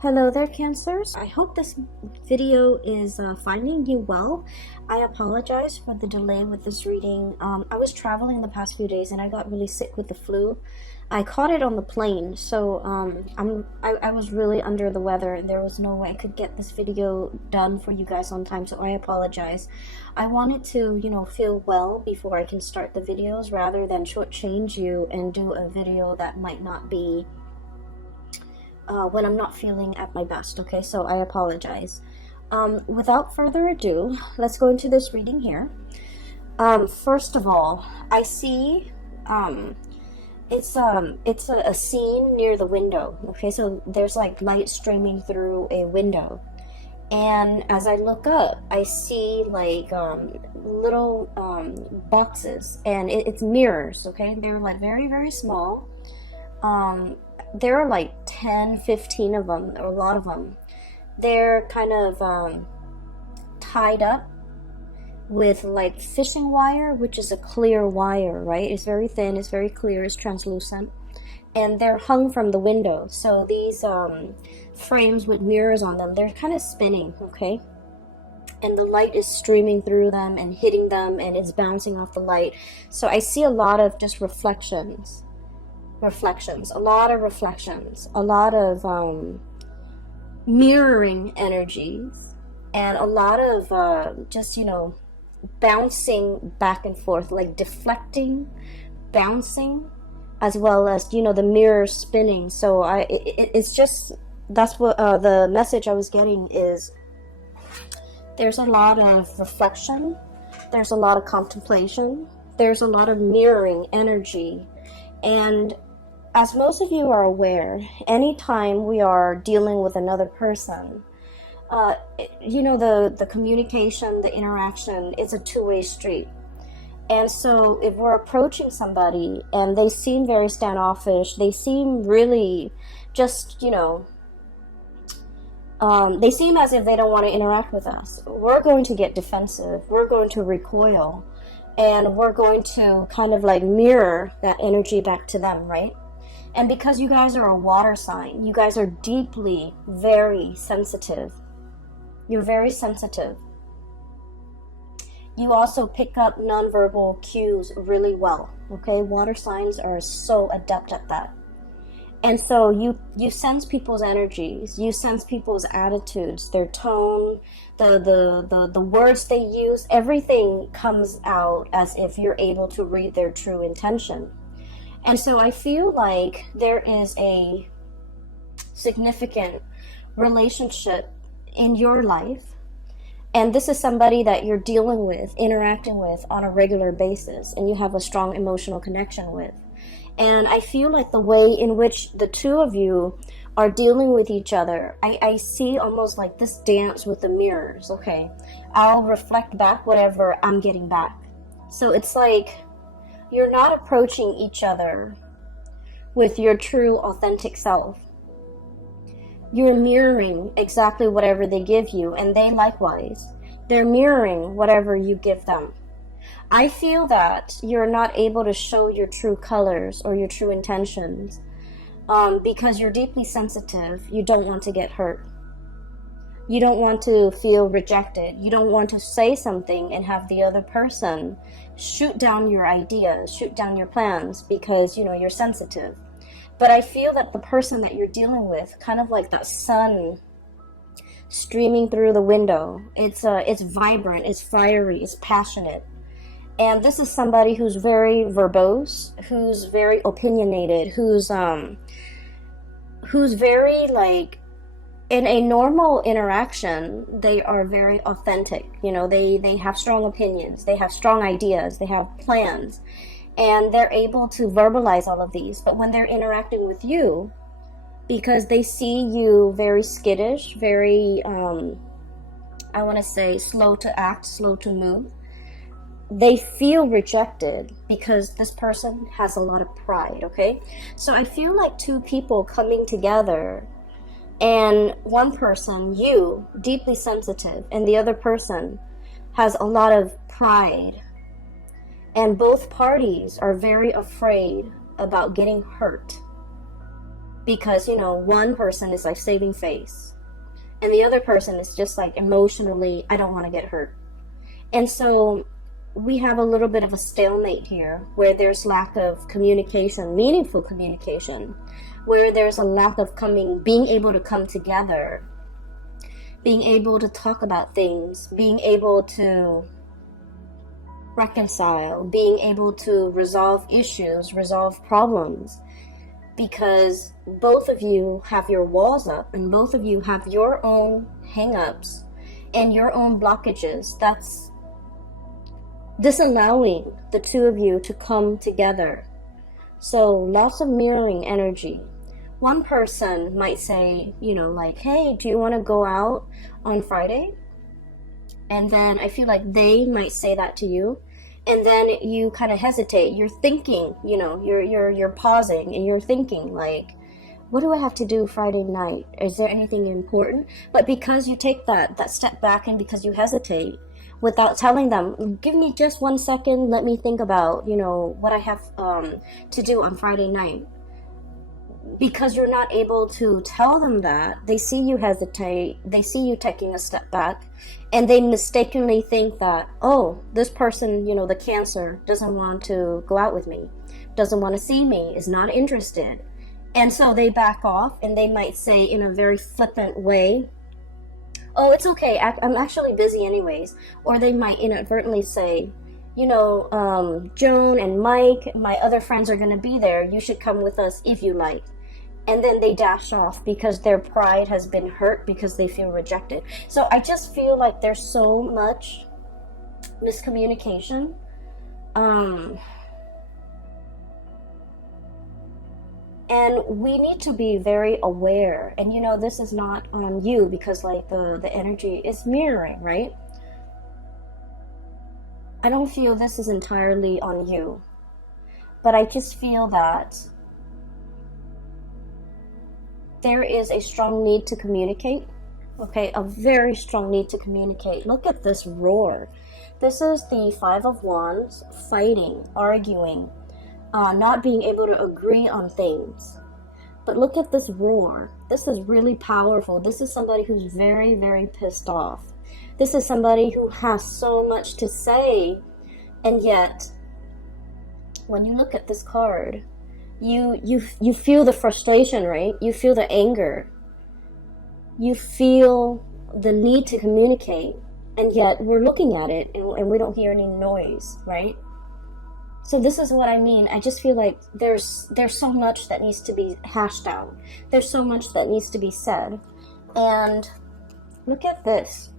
Hello there, Cancers. I hope this video is finding you well. I apologize for the delay with this reading. I was traveling the past few days and I got really sick with the flu. I caught it on the plane, so I was really under the weather and there was no way I could get this video done for you guys on time, so I apologize. I wanted to, feel well before I can start the videos rather than shortchange you and do a video that might not be when I'm not feeling at my best, okay? So I apologize. Without further ado, let's go into this reading here. First of all, I see it's a scene near the window, okay? So there's like light streaming through a window. And as I look up, I see like little boxes, and it's mirrors, okay? They're like very, very small. There are like 10, 15 of them, or a lot of them. They're kind of tied up with like fishing wire, which is a clear wire, right? It's very thin, it's very clear, it's translucent. And they're hung from the window. So these frames with mirrors on them, they're kind of spinning, okay? And the light is streaming through them and hitting them, and it's bouncing off the light. So I see a lot of just reflections, a lot of reflections, a lot of mirroring energies, and a lot of just bouncing back and forth, like deflecting, bouncing, as well as the mirror spinning. So it's just, that's what the message I was getting is, there's a lot of reflection, there's a lot of contemplation, there's a lot of mirroring energy. And as most of you are aware, anytime we are dealing with another person, the communication, the interaction, it's a two-way street. And so if we're approaching somebody and they seem very standoffish, they seem really just, they seem as if they don't want to interact with us, we're going to get defensive, we're going to recoil, and we're going to kind of like mirror that energy back to them, right? And because you guys are a water sign, you guys are deeply, very sensitive. You're very sensitive. You also pick up nonverbal cues really well, okay? Water signs are so adept at that. And so you sense people's energies, you sense people's attitudes, their tone, the words they use, everything comes out as if you're able to read their true intention. And so I feel like there is a significant relationship in your life, and this is somebody that you're dealing with, interacting with on a regular basis, and you have a strong emotional connection with. And I feel like the way in which the two of you are dealing with each other, I see almost like this dance with the mirrors, okay? I'll reflect back whatever I'm getting back. So it's like you're not approaching each other with your true, authentic self. You're mirroring exactly whatever they give you, and they likewise. They're mirroring whatever you give them. I feel that you're not able to show your true colors or your true intentions because you're deeply sensitive. You don't want to get hurt. You don't want to feel rejected. You don't want to say something and have the other person shoot down your ideas, shoot down your plans because, you're sensitive. But I feel that the person that you're dealing with, kind of like that sun streaming through the window, it's vibrant, it's fiery, it's passionate. And this is somebody who's very verbose, who's very opinionated, who's very like, in a normal interaction, they are very authentic. They have strong opinions, they have strong ideas, they have plans, and they're able to verbalize all of these. But when they're interacting with you, because they see you very skittish, very, I want to say slow to act, slow to move, they feel rejected because this person has a lot of pride, okay? So I feel like two people coming together, and one person, you, deeply sensitive, and the other person has a lot of pride. And both parties are very afraid about getting hurt. because, you know, one person is like saving face and the other person is just like emotionally, I don't want to get hurt. And so we have a little bit of a stalemate here where there's lack of communication, meaningful communication, where there's a lack of being able to come together, being able to talk about things, being able to reconcile, being able to resolve issues, resolve problems, because both of you have your walls up and both of you have your own hang-ups and your own blockages that's disallowing the two of you to come together. So lots of mirroring energy. One person might say, you know, like, hey, do you want to go out on Friday? And then I feel like they might say that to you. And then you kind of hesitate. You're thinking, you know, you're pausing and you're thinking like, what do I have to do Friday night? Is there anything important? But because you take that step back and because you hesitate without telling them, give me just 1 second, let me think about, you know, what I have to do on Friday night. Because you're not able to tell them that, they see you hesitate, they see you taking a step back, and they mistakenly think that, oh, this person, you know, the Cancer, doesn't want to go out with me, doesn't want to see me, is not interested. And so they back off, and they might say in a very flippant way, oh, it's okay, I'm actually busy anyways. Or they might inadvertently say, you know, Joan and Mike, my other friends are going to be there, you should come with us if you like. And then they dash off because their pride has been hurt because they feel rejected. So I just feel like there's so much miscommunication. And we need to be very aware. And, you know, this is not on you because, like, the energy is mirroring, right? I don't feel this is entirely on you. But I just feel that there is a strong need to communicate, okay, a very strong need to communicate. Look at this roar. This is the Five of Wands, fighting, arguing, not being able to agree on things. But look at this roar. This is really powerful. This is somebody who's very, very pissed off. This is somebody who has so much to say, and yet, when you look at this card, you feel the frustration, right? You feel the anger. You feel the need to communicate, and yet we're looking at it and we don't hear any noise, right? So this is what I mean. I just feel like there's so much that needs to be hashed out. There's so much that needs to be said. And look at this.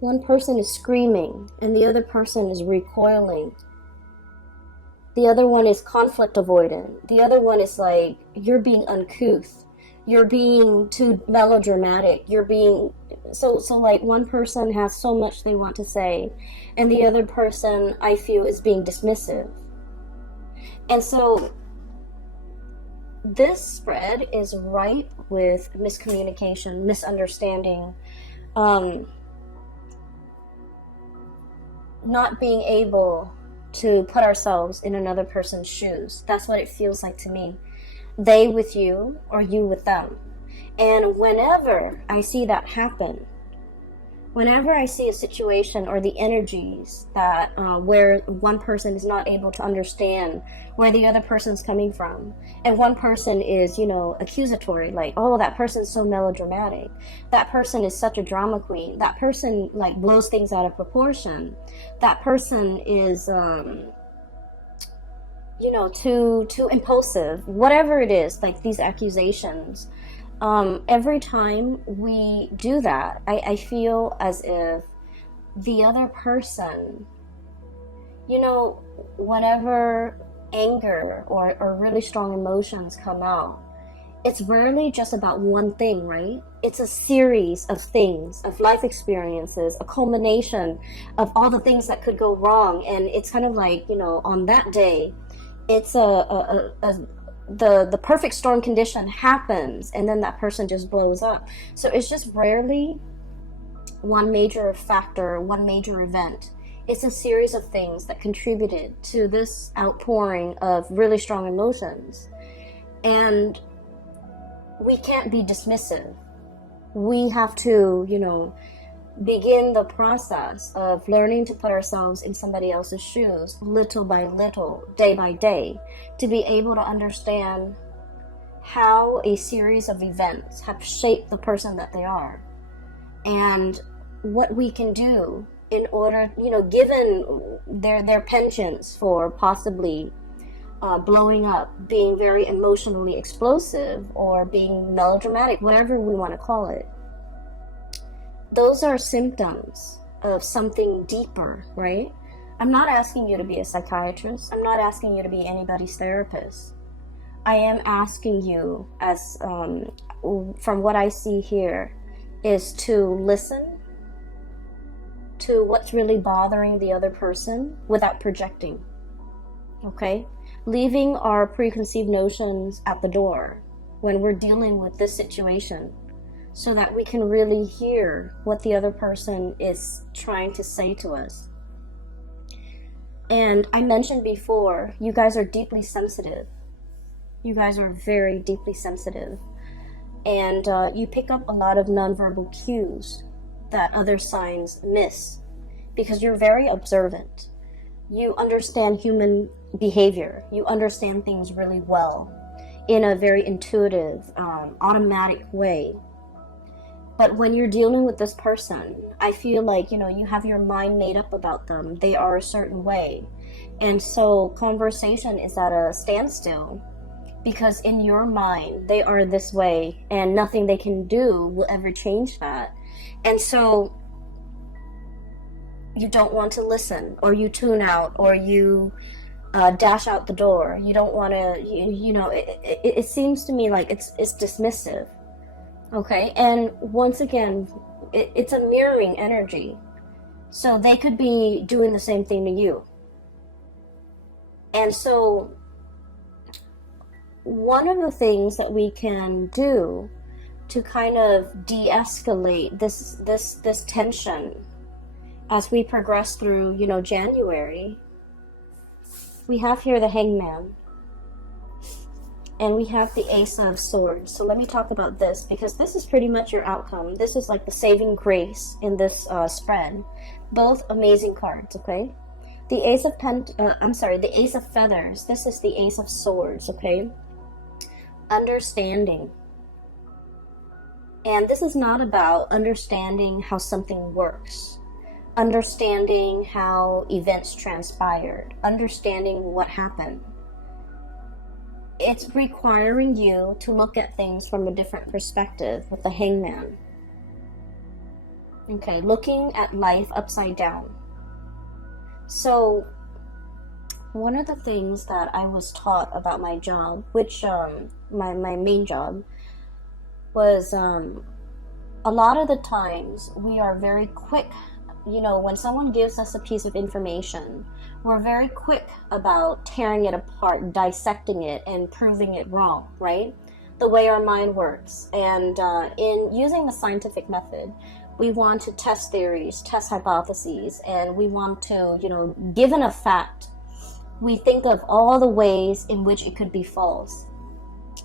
One person is screaming and the other person is recoiling. The other one is conflict avoidant. The other one is like, you're being uncouth. You're being too melodramatic. You're being... So like, one person has so much they want to say, and the other person, I feel, is being dismissive. And so, this spread is ripe with miscommunication, misunderstanding, not being able to put ourselves in another person's shoes. That's what it feels like to me. They with you, or you with them. And whenever I see that happen, whenever I see a situation or the energies that where one person is not able to understand where the other person's coming from, and one person is, you know, accusatory, like, oh, that person's so melodramatic, that person is such a drama queen, that person like blows things out of proportion, that person is you know, too impulsive, whatever it is, like these accusations. Every time we do that, I feel as if the other person, you know, whenever anger or really strong emotions come out, it's rarely just about one thing, right? It's a series of things, of life experiences, a culmination of all the things that could go wrong. And it's kind of like, you know, on that day, it's the perfect storm condition happens, and then that person just blows up. So it's just rarely one major factor, one major event. It's a series of things that contributed to this outpouring of really strong emotions. And we can't be dismissive. We have to, begin the process of learning to put ourselves in somebody else's shoes little by little, day by day, to be able to understand how a series of events have shaped the person that they are, and what we can do in order, given their penchants for possibly blowing up, being very emotionally explosive, or being melodramatic, whatever we want to call it. Those are symptoms of something deeper, right? I'm not asking you to be a psychiatrist. I'm not asking you to be anybody's therapist. I am asking you, as from what I see here, is to listen to what's really bothering the other person without projecting. Okay? Leaving our preconceived notions at the door when we're dealing with this situation, so that we can really hear what the other person is trying to say to us. And I mentioned before, you guys are deeply sensitive. You guys are very deeply sensitive. And you pick up a lot of nonverbal cues that other signs miss, because you're very observant. You understand human behavior. You understand things really well in a very intuitive, automatic way. But when you're dealing with this person, I feel like, you have your mind made up about them. They are a certain way. And so conversation is at a standstill, because in your mind, they are this way, and nothing they can do will ever change that. And so you don't want to listen, or you tune out, or you dash out the door. You don't want to, it seems to me like it's dismissive. Okay, and once again, it's a mirroring energy. So they could be doing the same thing to you. And so one of the things that we can do to kind of de-escalate this tension as we progress through, January, we have here the Hangman. And we have the Ace of Swords. So let me talk about this, because this is pretty much your outcome. This is like the saving grace in this spread. Both amazing cards, okay? The Ace of the Ace of Feathers. This is the Ace of Swords, okay? Understanding. And this is not about understanding how something works, understanding how events transpired, understanding what happened. It's requiring you to look at things from a different perspective with the Hangman. Okay, looking at life upside down. So, one of the things that I was taught about my job, which my main job, was a lot of the times we are very quick. When someone gives us a piece of information, we're very quick about tearing it apart, dissecting it, and proving it wrong, right? The way our mind works. And in using the scientific method, we want to test theories, test hypotheses, and we want to, given a fact, we think of all the ways in which it could be false.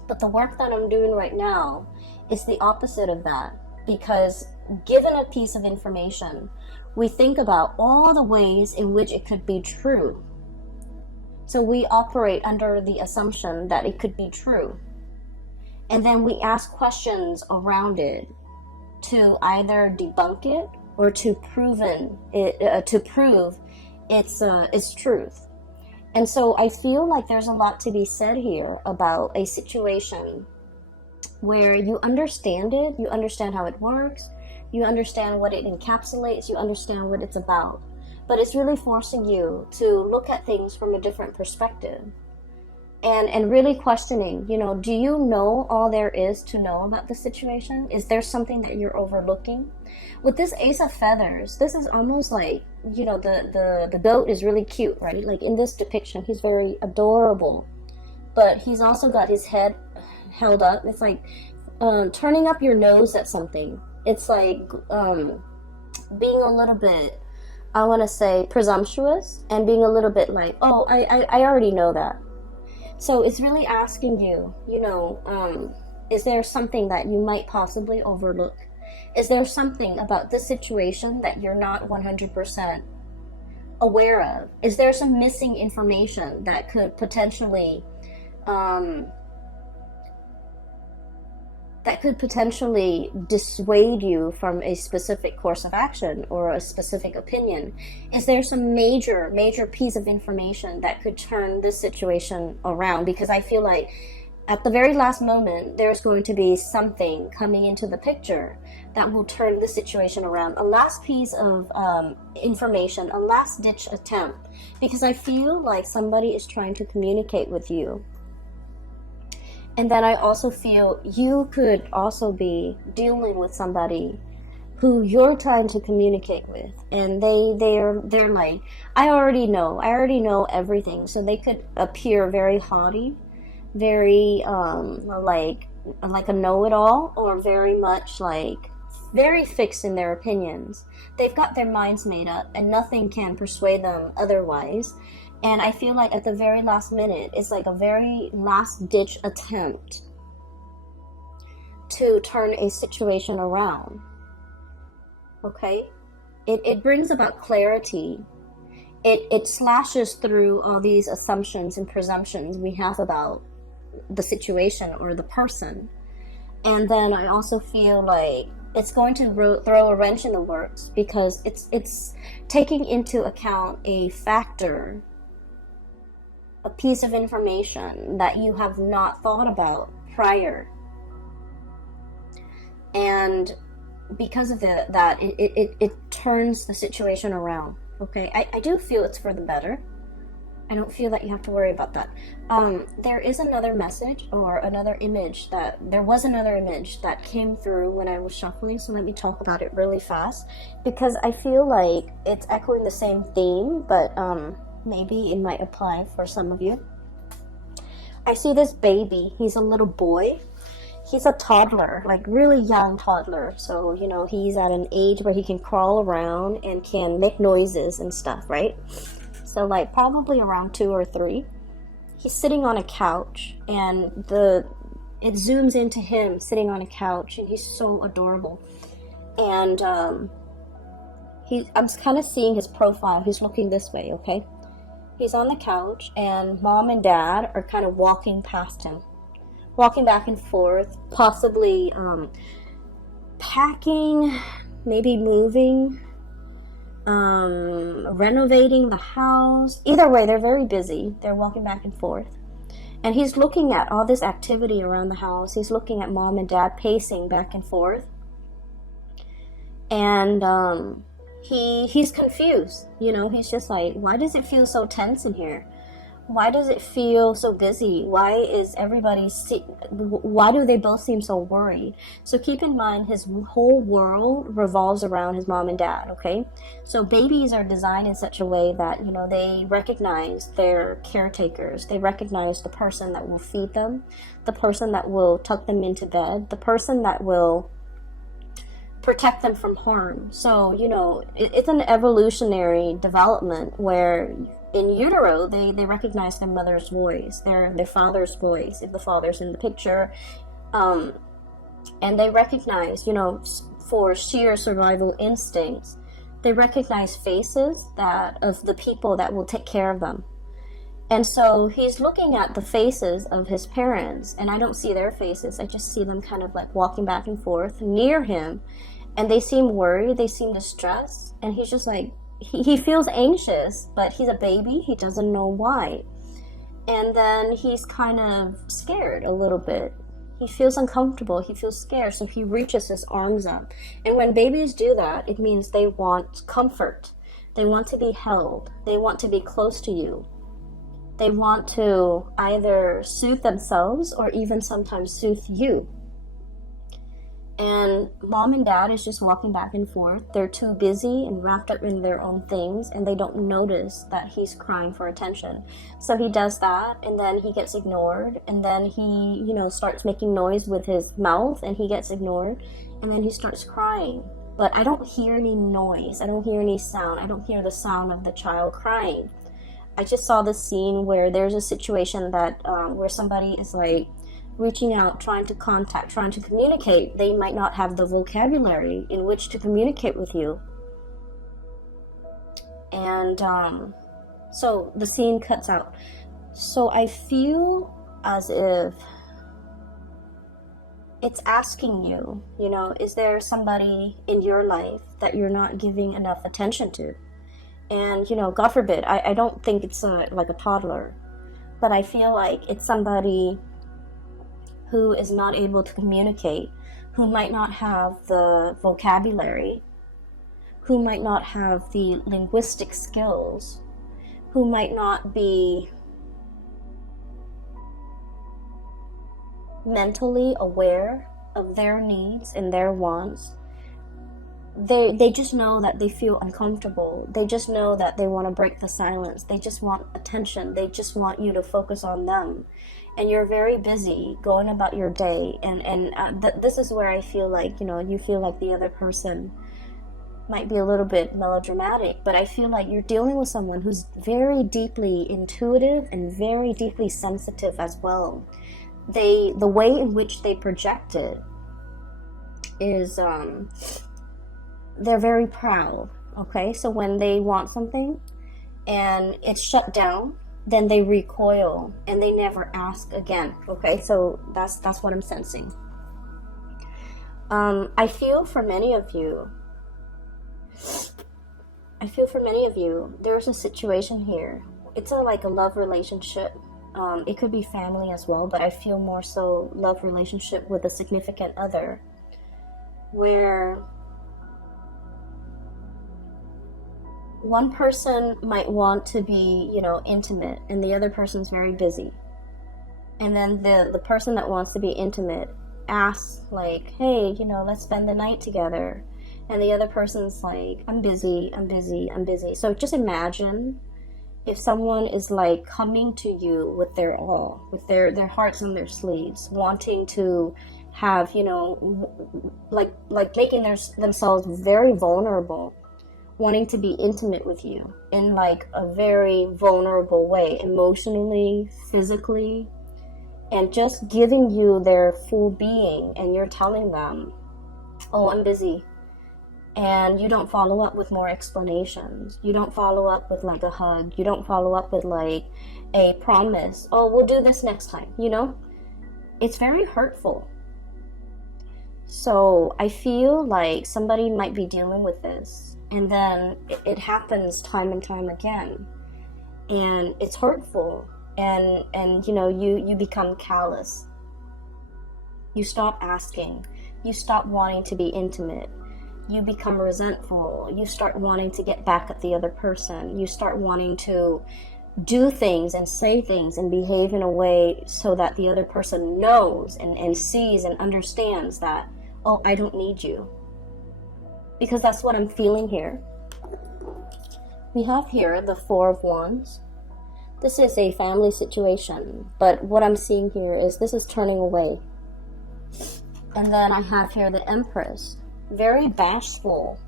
But the work that I'm doing right now is the opposite of that, because given a piece of information, we think about all the ways in which it could be true. So we operate under the assumption that it could be true. And then we ask questions around it to either debunk it or to prove its truth. And so I feel like there's a lot to be said here about a situation where you understand it, you understand how it works, you understand what it encapsulates, you understand what it's about. But it's really forcing you to look at things from a different perspective. And really questioning, do you know all there is to know about the situation? Is there something that you're overlooking? With this Ace of Feathers, this is almost like, the goat is really cute, right? Like in this depiction, he's very adorable. But he's also got his head held up. It's like turning up your nose at something. It's like being a little bit, I want to say, presumptuous, and being a little bit like, oh, I already know that. So it's really asking you, Is there something that you might possibly overlook? Is there something about this situation that you're not 100% aware of? Is there some missing information that could potentially um, dissuade you from a specific course of action or a specific opinion? Is there some major piece of information that could turn this situation around? Because I feel like at the very last moment, there's going to be something coming into the picture that will turn the situation around. A last piece of information, a last ditch attempt, because I feel like somebody is trying to communicate with you. And then I also feel you could also be dealing with somebody who you're trying to communicate with, and they're like, I already know everything. So they could appear very haughty, very like a know-it-all, or very much like very fixed in their opinions. They've got their minds made up, and nothing can persuade them otherwise. And I feel like at the very last minute, it's like a very last ditch attempt to turn a situation around. Okay? It brings about clarity. It slashes through all these assumptions and presumptions we have about the situation or the person. And then I also feel like it's going to throw a wrench in the works, because it's taking into account a factor, a piece of information that you have not thought about prior. And because of that, it turns the situation around. Okay, I do feel it's for the better. I don't feel that you have to worry about that. There is another message, or another image there was another image that came through when I was shuffling, so let me talk about it really fast, because I feel like it's echoing the same theme, but maybe it might apply for some of you. I see this baby. He's a little boy. He's a toddler, like really young toddler. So, he's at an age where he can crawl around and can make noises and stuff, right? So like probably around 2 or 3. He's sitting on a couch, and it zooms into him sitting on a couch, and he's so adorable. And I'm kind of seeing his profile. He's looking this way, okay? He's on the couch, and mom and dad are kind of walking past him, walking back and forth, possibly packing, maybe moving, renovating the house. Either way, they're very busy. They're walking back and forth. And he's looking at all this activity around the house. He's looking at mom and dad pacing back and forth. And he's confused. He's just like, why does it feel so tense in here? Why does it feel so busy? Why do they both seem so worried? So keep in mind, his whole world revolves around his mom and dad, okay? So babies are designed in such a way that, they recognize their caretakers. They recognize the person that will feed them, the person that will tuck them into bed, the person that will protect them from harm. So, it's an evolutionary development where in utero, they recognize their mother's voice, their father's voice, if the father's in the picture. And they recognize, for sheer survival instincts, they recognize faces of the people that will take care of them. And so he's looking at the faces of his parents, and I don't see their faces. I just see them kind of like walking back and forth near him. And they seem worried, they seem distressed, and he's just like, he feels anxious, but he's a baby, he doesn't know why. And then he's kind of scared a little bit. He feels uncomfortable, he feels scared, so he reaches his arms up. And when babies do that, it means they want comfort. They want to be held. They want to be close to you. They want to either soothe themselves or even sometimes soothe you. And mom and dad is just walking back and forth. They're too busy and wrapped up in their own things, and they don't notice that he's crying for attention. So he does that, and then he gets ignored, and then he, starts making noise with his mouth, and he gets ignored, and then he starts crying. But I don't hear any noise. I don't hear any sound. I don't hear the sound of the child crying. I just saw this scene where there's a situation that where somebody is like reaching out, trying to contact, trying to communicate, they might not have the vocabulary in which to communicate with you. And so the scene cuts out. So I feel as if it's asking you, you know, is there somebody in your life that you're not giving enough attention to? And, you know, God forbid, I don't think it's like a toddler, but I feel like it's somebody who is not able to communicate, who might not have the vocabulary, who might not have the linguistic skills, who might not be mentally aware of their needs and their wants. They just know that they feel uncomfortable. They just know that they want to break the silence. They just want attention. They just want you to focus on them. And you're very busy going about your day. And this is where I feel like, you know, you feel like the other person might be a little bit melodramatic, but I feel like you're dealing with someone who's very deeply intuitive and very deeply sensitive as well. The way in which they project it is they're very proud. Okay, so when they want something and it's shut down, then they recoil and they never ask again. Okay, so that's what I'm sensing. I feel for many of you, there's a situation here. It's like a love relationship. It could be family as well, but I feel more so love relationship with a significant other, where one person might want to be, you know, intimate, and the other person's very busy. And then the person that wants to be intimate asks, like, hey, you know, let's spend the night together. And the other person's like, I'm busy. So just imagine if someone is like coming to you with their all, with their hearts on their sleeves, wanting to have, you know, like making themselves very vulnerable, wanting to be intimate with you in like a very vulnerable way, emotionally, physically, and just giving you their full being, and you're telling them, oh, I'm busy. And you don't follow up with more explanations. You don't follow up with like a hug. You don't follow up with like a promise. Oh, we'll do this next time, you know? It's very hurtful. So I feel like somebody might be dealing with this, and then it happens time and time again. And it's hurtful. And you know, you become callous. You stop asking. You stop wanting to be intimate. You become resentful. You start wanting to get back at the other person. You start wanting to do things and say things and behave in a way so that the other person knows and sees and understands that, oh, I don't need you. Because that's what I'm feeling here. We have here the Four of Wands. This is a family situation, but what I'm seeing here is this is turning away. And then I have here the Empress. Very bashful.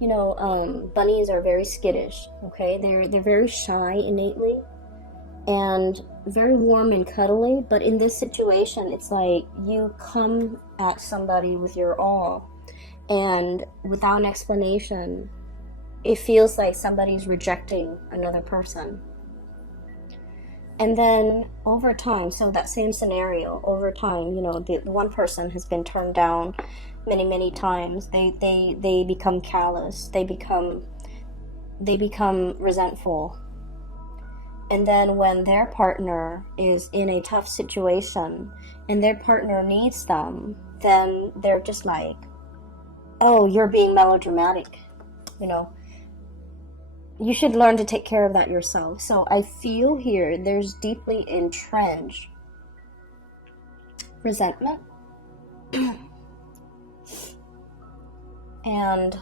You know, bunnies are very skittish, okay? They're very shy innately and very warm and cuddly, but in this situation, it's like you come at somebody with your all, and without an explanation, it feels like somebody's rejecting another person. And then over time, so that same scenario, over time, you know, the one person has been turned down many times. They become callous. They become resentful. And then when their partner is in a tough situation and their partner needs them, then they're just like, oh, you're being melodramatic, you know. You should learn to take care of that yourself. So I feel here there's deeply entrenched resentment and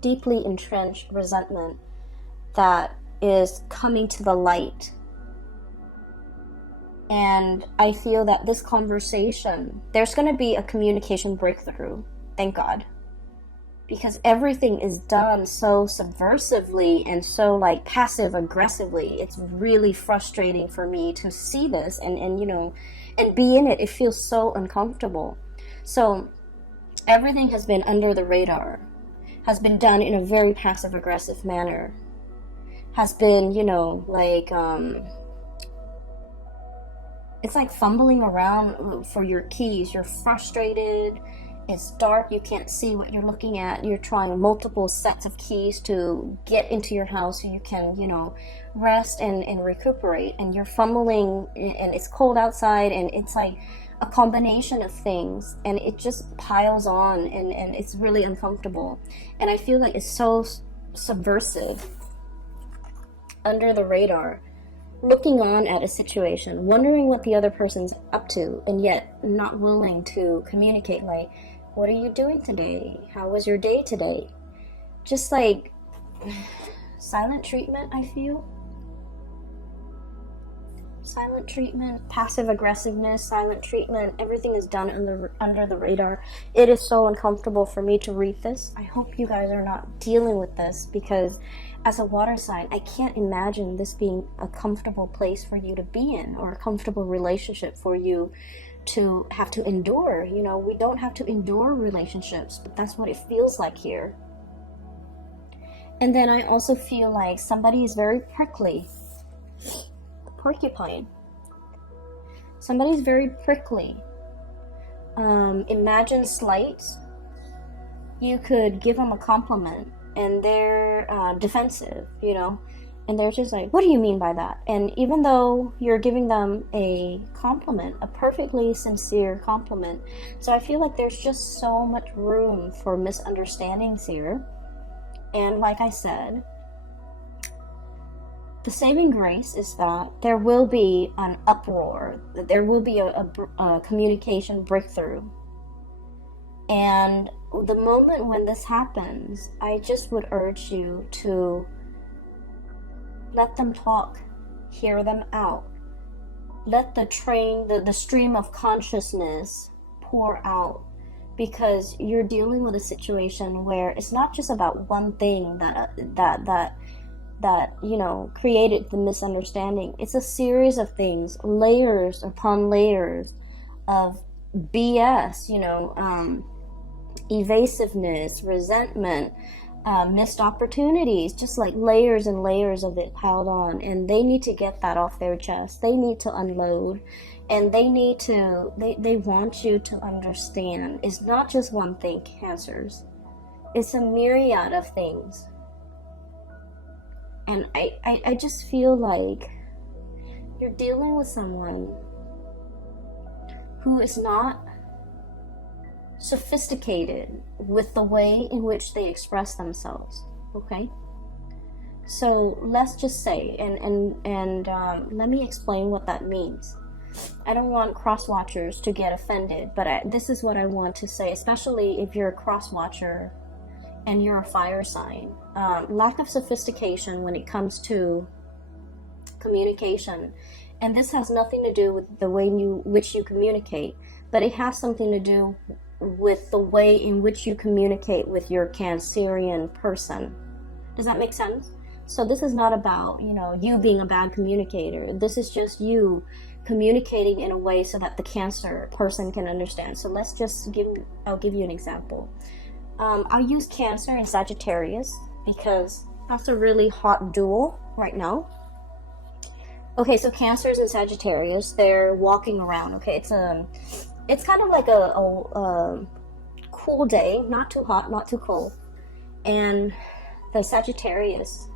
deeply entrenched resentment that is coming to the light. And I feel that this conversation, there's going to be a communication breakthrough. Thank God. because everything is done so subversively and so like passive aggressively. It's really frustrating for me to see this and you know, and be in it. It feels so uncomfortable. So everything has been under the radar, has been done in a very passive aggressive manner, has been, you know, like it's like fumbling around for your keys. You're frustrated. It's dark. You can't see what you're looking at. You're trying multiple sets of keys to get into your house so you can, you know, rest and recuperate. And you're fumbling, and it's cold outside, and it's like a combination of things, and it just piles on, and it's really uncomfortable. And I feel like it's so subversive, under the radar, looking on at a situation, wondering what the other person's up to, and yet not willing to communicate, like, what are you doing today? How was your day today? Just like silent treatment, I feel. Silent treatment, passive aggressiveness, silent treatment, everything is done under the radar. It is so uncomfortable for me to read this. I hope you guys are not dealing with this, because as a water sign, I can't imagine this being a comfortable place for you to be in, or a comfortable relationship for you to have to endure. You know, we don't have to endure relationships, but that's what it feels like here. And then I also feel like somebody is very prickly. Porcupine. Somebody's very prickly. Imagine slight. You could give them a compliment and they're defensive, you know, and they're just like, what do you mean by that? And even though you're giving them a compliment, a perfectly sincere compliment, so I feel like there's just so much room for misunderstandings here. And like I said, the saving grace is that there will be an uproar, that there will be a communication breakthrough. And the moment when this happens, I just would urge you to let them talk, hear them out. Let the stream of consciousness pour out, because you're dealing with a situation where it's not just about one thing that you know, created the misunderstanding. It's a series of things, layers upon layers of BS, you know, evasiveness, resentment, missed opportunities, just like layers and layers of it piled on. And they need to get that off their chest. They need to unload, and they want you to understand it's not just one thing, Cancers. It's a myriad of things. And I just feel like you're dealing with someone who is not sophisticated with the way in which they express themselves, okay? So let's just say, and let me explain what that means. I don't want cross-watchers to get offended, but this is what I want to say, especially if you're a cross-watcher and you're a fire sign. Lack of sophistication when it comes to communication, and this has nothing to do with the way which you communicate, but it has something to do with the way in which you communicate with your Cancerian person. Does that make sense? So this is not about, you know, you being a bad communicator. This is just you communicating in a way so that the Cancer person can understand. So let's just I'll give you an example. I'll use Cancer and Sagittarius because that's a really hot duel right now. Okay, so Cancers and Sagittarius, they're walking around. Okay, it's kind of like a cool day, not too hot, not too cold. And the Sagittarius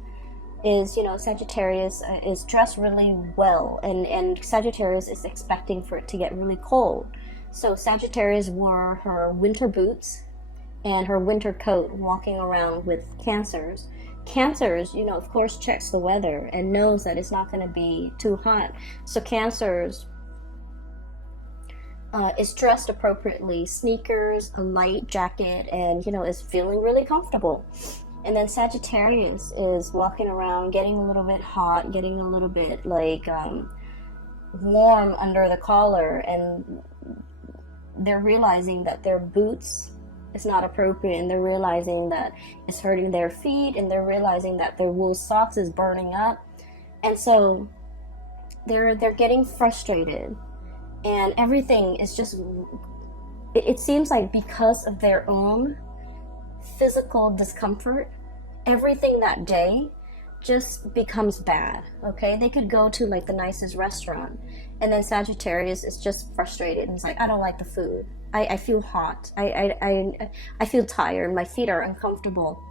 is, you know, Sagittarius is dressed really well, and Sagittarius is expecting for it to get really cold. So Sagittarius wore her winter boots and her winter coat, walking around with Cancers. Cancers, you know, of course, checks the weather and knows that it's not going to be too hot. So Cancers is dressed appropriately, sneakers, a light jacket, and, you know, is feeling really comfortable. And then Sagittarius is walking around, getting a little bit hot, getting a little bit like warm under the collar, and they're realizing that their boots It's not appropriate, and they're realizing that it's hurting their feet, and they're realizing that their wool socks is burning up, and so they're getting frustrated, and everything is just. It seems like because of their own physical discomfort, everything that day just becomes bad. Okay, they could go to like the nicest restaurant, and then Sagittarius is just frustrated and it's like, I don't like the food. I feel hot. I feel tired. My feet are uncomfortable.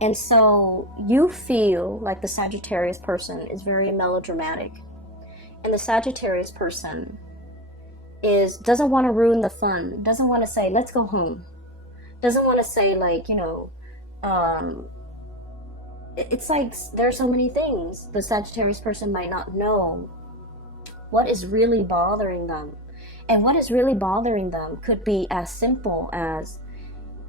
And so you feel like the Sagittarius person is very melodramatic, and the Sagittarius person doesn't want to ruin the fun, doesn't want to say let's go home, doesn't want to say like, it's like there are so many things the Sagittarius person might not know what is really bothering them. And what is really bothering them could be as simple as,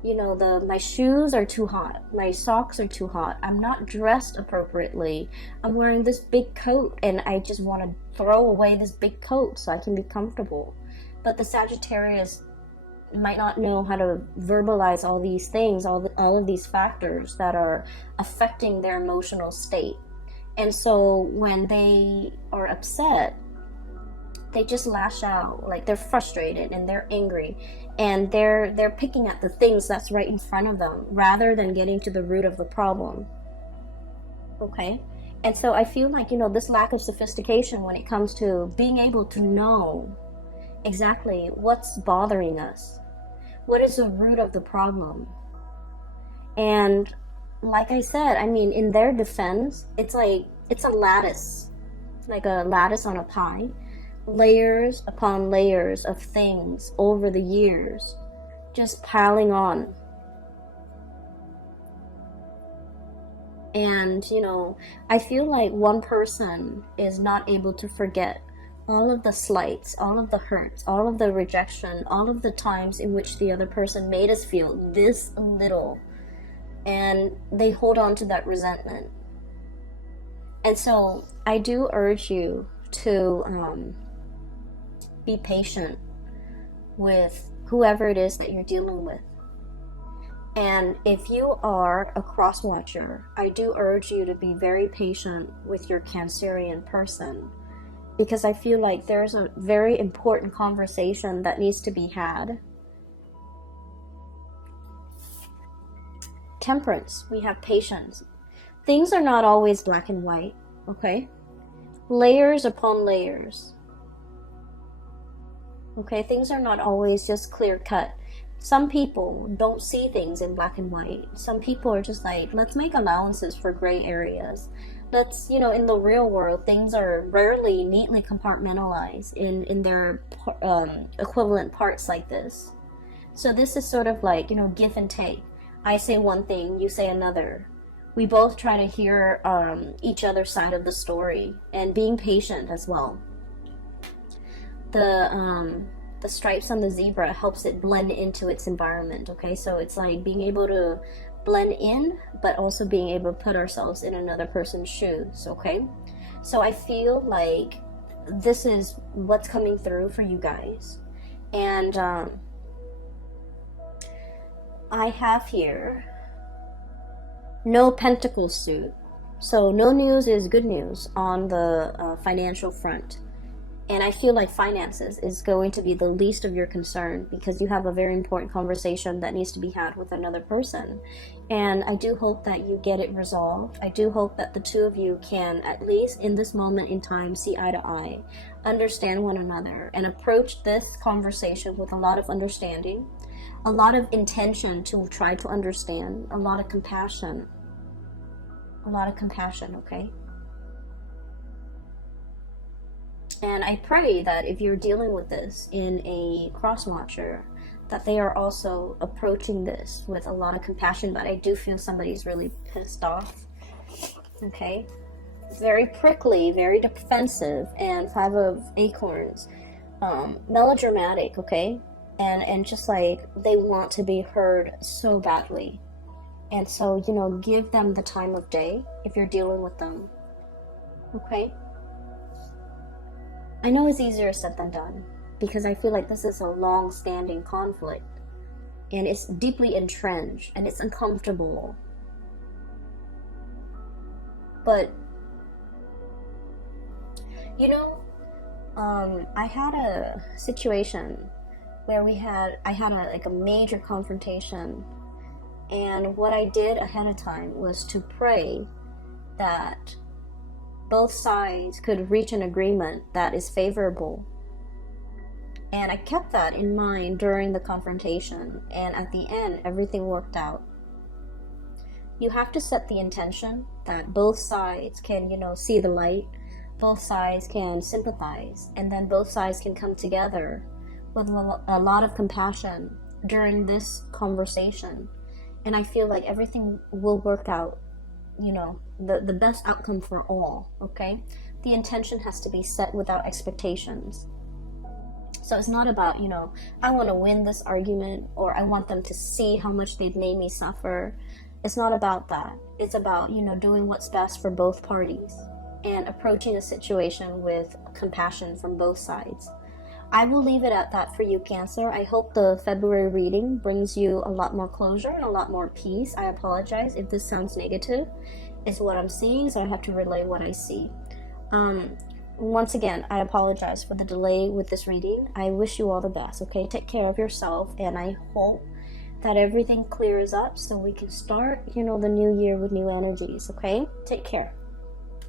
my shoes are too hot, my socks are too hot, I'm not dressed appropriately, I'm wearing this big coat and I just want to throw away this big coat so I can be comfortable. But the Sagittarius might not know how to verbalize all these things, all of these factors that are affecting their emotional state. And so when they are upset, they just lash out, like they're frustrated and they're angry, and they're picking at the things that's right in front of them rather than getting to the root of the problem. Okay? And so I feel like, this lack of sophistication when it comes to being able to know exactly what's bothering us, what is the root of the problem. And like I said, I mean, in their defense, it's like it's a lattice, like a lattice on a pie, layers upon layers of things over the years just piling on. And I feel like one person is not able to forget all of the slights, all of the hurts, all of the rejection, all of the times in which the other person made us feel this little, and they hold on to that resentment. And so I do urge you to be patient with whoever it is that you're dealing with. And if you are a cross watcher, I do urge you to be very patient with your Cancerian person, because I feel like there's a very important conversation that needs to be had. Temperance, we have patience. Things are not always black and white, okay? Layers upon layers. Okay, things are not always just clear cut. Some people don't see things in black and white. Some people are just like, let's make allowances for gray areas. Let's, in the real world, things are rarely neatly compartmentalized in their equivalent parts like this. So this is sort of like, give and take. I say one thing, you say another. We both try to hear each other's side of the story, and being patient as well. The stripes on the zebra helps it blend into its environment, okay? So it's like being able to blend in, but also being able to put ourselves in another person's shoes, okay? So I feel like this is what's coming through for you guys. And I have here no pentacles suit. So no news is good news on the financial front. And I feel like finances is going to be the least of your concern, because you have a very important conversation that needs to be had with another person. And I do hope that you get it resolved. I do hope that the two of you can, at least in this moment in time, see eye to eye, understand one another, and approach this conversation with a lot of understanding, a lot of intention to try to understand, a lot of compassion. A lot of compassion, okay? And I pray that if you're dealing with this in a cross-watcher, that they are also approaching this with a lot of compassion. But I do feel somebody's really pissed off, okay? Very prickly, very defensive, and 5 of acorns. Melodramatic, okay? And just like they want to be heard so badly. And so, give them the time of day if you're dealing with them, okay? I know it's easier said than done, because I feel like this is a long-standing conflict, and it's deeply entrenched and it's uncomfortable. But you know, I had a situation where I had a major confrontation, and what I did ahead of time was to pray that both sides could reach an agreement that is favorable. And I kept that in mind during the confrontation, and at the end, everything worked out. You have to set the intention that both sides can, see the light, both sides can sympathize, and then both sides can come together with a lot of compassion during this conversation. And I feel like everything will work out, the best outcome for all, okay? The intention has to be set without expectations. So it's not about, I want to win this argument, or I want them to see how much they've made me suffer. It's not about that. It's about, doing what's best for both parties and approaching a situation with compassion from both sides. I will leave it at that for you, Cancer. I hope the February reading brings you a lot more closure and a lot more peace. I apologize if this sounds negative. It's what I'm seeing, so I have to relay what I see. Once again, I apologize for the delay with this reading. I wish you all the best, okay? Take care of yourself, and I hope that everything clears up so we can start, the new year with new energies, okay? Take care.